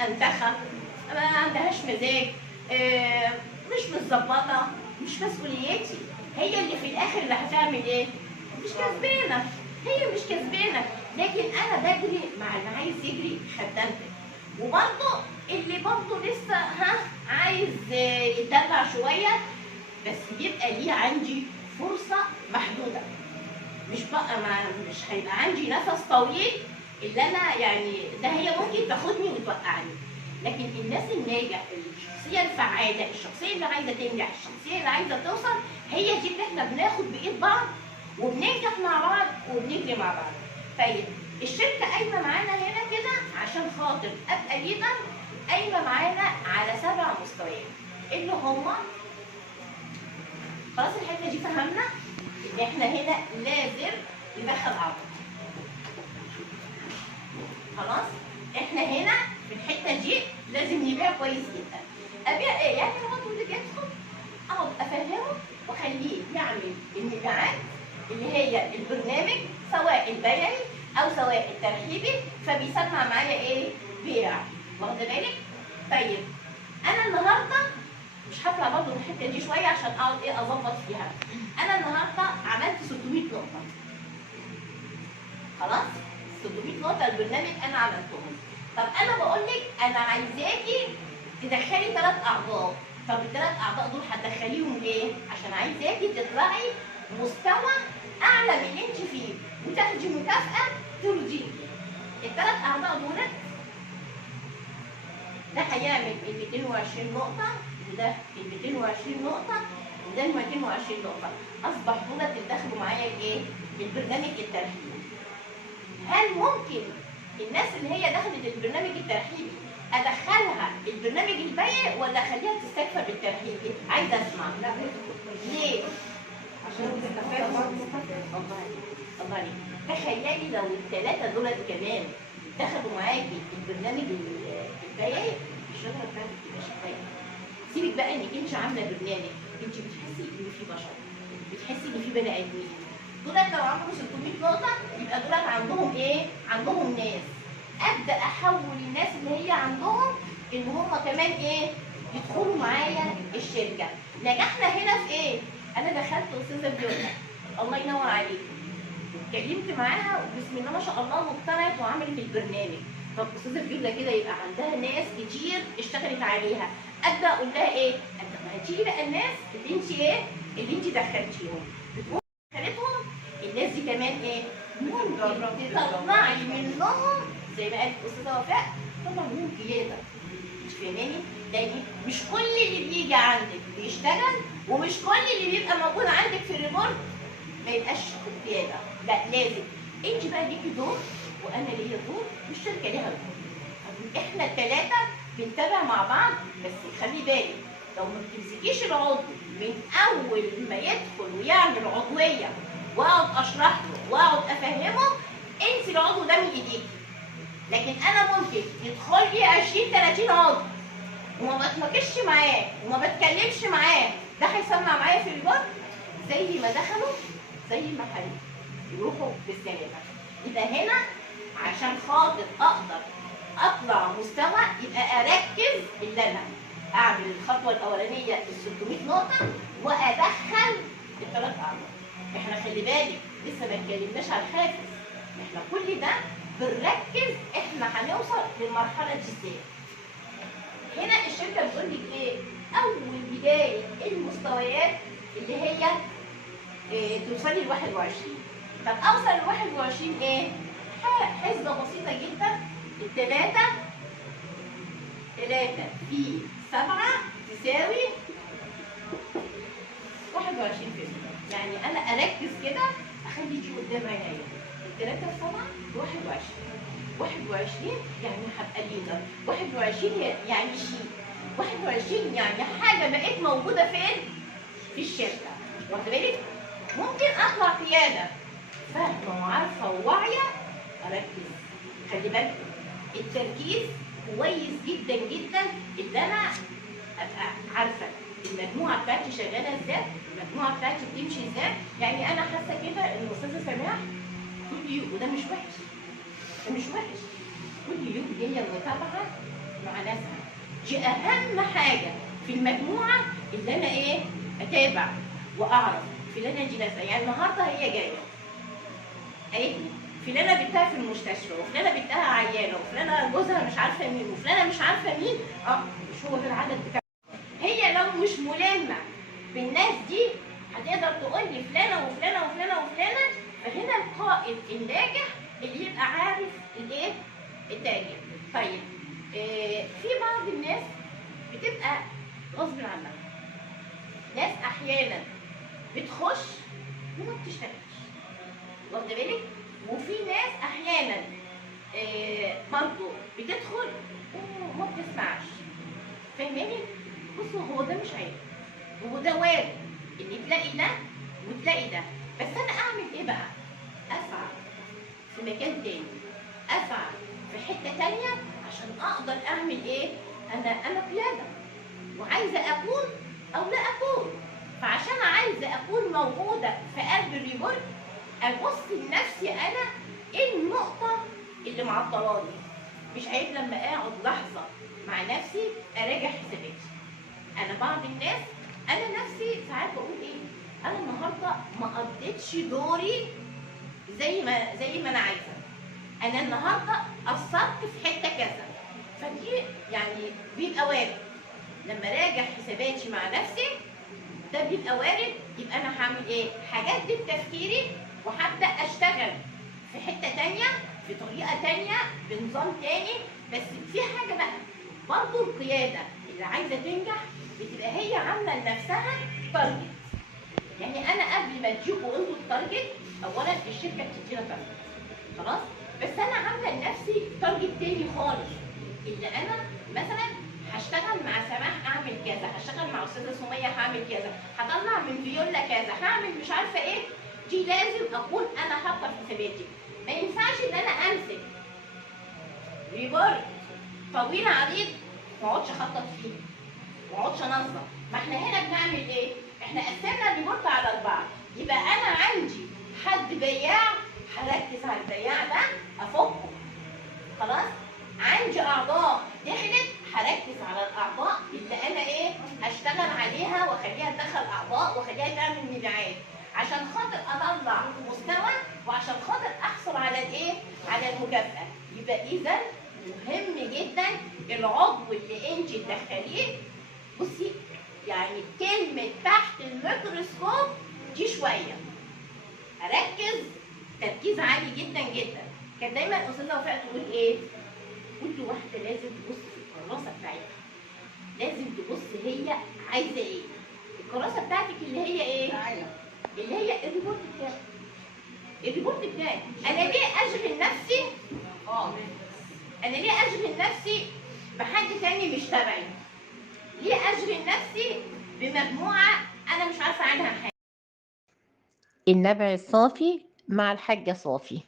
انتخى، ما عندهاش مزاج، مش متظبطه، مش مسؤوليتي. هي اللي في الاخر اللي هتعمل ايه؟ مش كسبانه، هي مش كسبانه. لكن انا بجري مع اللي عايز يجري خدامتك، وبرضه اللي برضه لسه عايز يتدلع شويه، بس يبقى ليه عندي فرصه محدوده. مش بقى مش هيبقى عندي نفس طويل اللي انا يعني ده هي ممكن تاخدني وتوقعني. لكن الناس الناجح، الشخصيه الفعاله، الشخصيه اللي عايزه تنجح، الشخصيه اللي عايزه توصل، هي دي اللي احنا بناخد بايد بعض وبننجح مع بعض وبنجري مع بعض. طيب الشركه قايمه معانا هنا كده عشان خاطر ابقى ليدر، قايمه معانا على 7 مستويات اللي هما خلاص الحته دي فهمنا ان احنا هنا لازم ندخل عرض. خلاص احنا هنا في الحته دي لازم نبيع كويس جدا. ابيع ايه؟ يعني العضو اللي بيدخل اقعد افهمه واخليه يعمل المبيعات اللي هي البرنامج، سواء البيعي او سواء الترحيبي، فبيسمع معايا ايه؟ بيع. واخده بالك؟ طيب انا النهارده مش هطلع برضه من الحته دي شويه عشان اقعد ايه اظبط فيها. انا النهارده عملت 600 نقطه. خلاص؟ 600 نقطه البرنامج انا عملتهم. طب انا بقول لك انا عايزاكي تدخلي 3 اعضاء. طب ال3 اعضاء دول هتدخليهم ليه؟ عشان عايزاكي تطلعي مستوى اعلى من اللي انت فيه وتاخدي مكافاه ترضيكي. ال3 اعضاء دول ده هيعمل ال 220 نقطه، وده ال 220 نقطه، وده ال 220 نقطه. اصبح دول تدخلوا معايا الايه؟ البرنامج الترحيبي. هل ممكن الناس اللي هي دخلت البرنامج الترحيبي ادخلها البرنامج البيعي ولا اخليها تستكفى بالترحيبي؟ عايزه اسمع. لا ليه؟ عشان تستفاد برضه. الله عليك. تخيلي لو ال3 دول كمان دخلوا معاكي البرنامج البيعي، الشغله بتاعتك تبقى شغاله. سيبك بقى انك انت عامله برنامج، انت بتحسي ان في بشر، بتحسي ان في بني ادمين. دول لو عملوا 600 نقطه يبقى دول عندهم ايه؟ عندهم ناس. ابدا احول الناس اللي هي عندهم ان هم كمان ايه؟ يدخلوا معايا الشركه. نجحنا هنا في ايه؟ انا دخلت استاذه فيولا، الله ينور عليك، اتكلمت معاها وبسم الله ما شاء الله واقتنعت وعملت البرنامج. طب استاذه فيولا كده يبقى عندها ناس كتير اشتغلت عليها. ابدا اقول لها ايه؟ ابدا ما هتيجي بقى الناس اللي انت ايه؟ اللي انت دخلتيهم، بتقوم دخلتهم الناس دي كمان ايه؟ ممكن تطلعي منهم زي ما قالت الاستاذه وفاء، طلع منهم قياده. مش فاهماني؟ لان مش كل اللي بيجي عندك بيشتغل، ومش كل اللي بيبقى موجود عندك في الريبورت ما يبقاش قياده. لا لازم انت بقى ليكي دور وانا ليا دور والشركه ليها دور. احنا ال3 بنتابع مع بعض. بس خلي بالك لو ما بتمسكيش العضو من اول ما يدخل ويعمل عضويه واقعد اشرح له واقعد افهمه، انسي العضو ده من ايديكي. لكن انا ممكن يدخل لي 20 30 عضو وما بتناقشش معاه وما بتكلمش معاه، ده هيسمع معايا في البر زي ما دخلوا زي ما هيروحوا بالسلامه. يبقى هنا عشان خاطر اقدر اطلع مستوى يبقى اركز اللي انا اعمل الخطوه الاولانيه ال 600 نقطه وادخل ال3 اعضاء. احنا خلي بالك لسه ما اتكلمناش على الحافز. احنا كل ده بنركز احنا هنوصل للمرحله دي ازاي. هنا الشركه بتقول لك ايه؟ اول بدايه المستويات اللي هي توصلي ل 21. طب اوصل ل 21 ايه؟ حسبه بسيطه جدا. ال3 في 7 تساوي 21%. يعني انا اركز كده اخلي دي قدام عينيا. ال3 في 7 21. 21 يعني هبقى ليدر. 21 يعني شيء. 21 يعني حاجه بقت موجوده فين؟ في الشركه. واخده بالك؟ ممكن اطلع قياده فاهمه وعارفه وواعيه اركز. خلي بالك التركيز كويس جدا جدا ان انا ابقى عارفه المجموعه بتاعتي شغاله ازاي، المجموعه بتاعتي بتمشي ازاي. يعني انا حاسه كده ان الاستاذه سماح كل يوم، وده مش وحش، ده مش وحش، كل يوم هي متابعه مع ناسها. دي اهم حاجه في المجموعه، اللي انا ايه، اتابع واعرف فلانه دي ناسها. يعني النهارده هي جايه قالت لي فلانه بنتها في المستشفى، وفلانه بنتها عيانه، وفلانه جوزها مش عارفه مين، وفلانه مش عارفه مين. مش هو ده العدد بتاع. هي لو مش ملمه بالناس دي هتقدر تقول لي فلانه وفلانه وفلانه وفلانه. فهنا القائد الناجح اللي يبقى عارف الايه، التاريخ. طيب في بعض الناس بتبقى غصب عنها، ناس احيانا بتخش وما بتشتغلش، واخده بالك؟ وفي ناس احيانا برضه بتدخل وما بتسمعش. فاهماني؟ بصوا، هو ده مش عيب، هو ده وارد ان تلاقي ده وتلاقي ده. بس انا اعمل ايه بقى؟ اسعى في مكان تاني، اسعى في حته تانيه عشان اقدر اعمل ايه؟ انا قياده وعايزه اكون او لا اكون. فعشان عايزه اكون موجوده في قلب الريبورت، ابص لنفسي انا ايه النقطه اللي معطلاني. مش عيب لما اقعد لحظه مع نفسي اراجع حساباتي. انا بعض الناس، انا نفسي ساعات بقول ايه، انا النهارده ما قضيتش دوري زي ما انا عايزه. انا النهارده قصرت في حته كذا. فدي يعني بيبقى وارد لما راجع حساباتي مع نفسي، ده بيبقى وارد. يبقى انا هعمل ايه؟ هجدد تفكيري وهبدا اشتغل في حته تانيه، في طريقه تانيه، بنظام تاني. بس في حاجه بقى، برضو القياده اللي عايزه تنجح بتبقى هي عامله لنفسها تارجت. يعني انا قبل ما تجيبوا انتوا التارجت، اولا الشركه بتدينا تارجت خلاص، بس انا عامله لنفسي تارجت تاني خالص. اللي انا مثلا هشتغل مع سماح اعمل كذا، هشتغل مع استاذه سميه هعمل كذا، هطلع من فيولا كذا، هعمل مش عارفه ايه. دي لازم اكون انا حاطه في حساباتي. ما ينفعش ان انا امسك ريبورت طويل عريض ما اقعدش اخطط فيه، ما اقعدش انظم. ما احنا هنا بنعمل ايه؟ احنا قسمنا الريبورت على 4. يبقى انا عندي حد بياع، هركز على البياع ده افكه خلاص. عندي اعضاء دخلت، هركز على الاعضاء اللي انا ايه، اشتغل عليها واخليها تدخل اعضاء واخليها تعمل مبيعات، عشان خاطر اطلع مستوى وعشان خاطر احصل على الايه، على المكافاه. يبقى اذا مهم جدا العضو اللي انت تدخليه. بصي، يعني كلمه تحت الميكروسكوب دي شويه اركز تركيز عالي جدا جدا. كانت دايما استاذه وفاء تقول ايه؟ كل واحده لازم تبص في الكراسه بتاعتها، لازم تبص هي عايزه ايه. الكراسه بتاعتك اللي هي ايه؟ اللي هي الريبورت بتاعك. الريبورت بتاعك انا ليه اشغل نفسي؟ انا ليه اشغل نفسي بحد تاني مش تبعي؟ ليه اشغل نفسي بمجموعه انا مش عارفه عنها حاجه؟ النبع الصافي مع الحاجه صافي.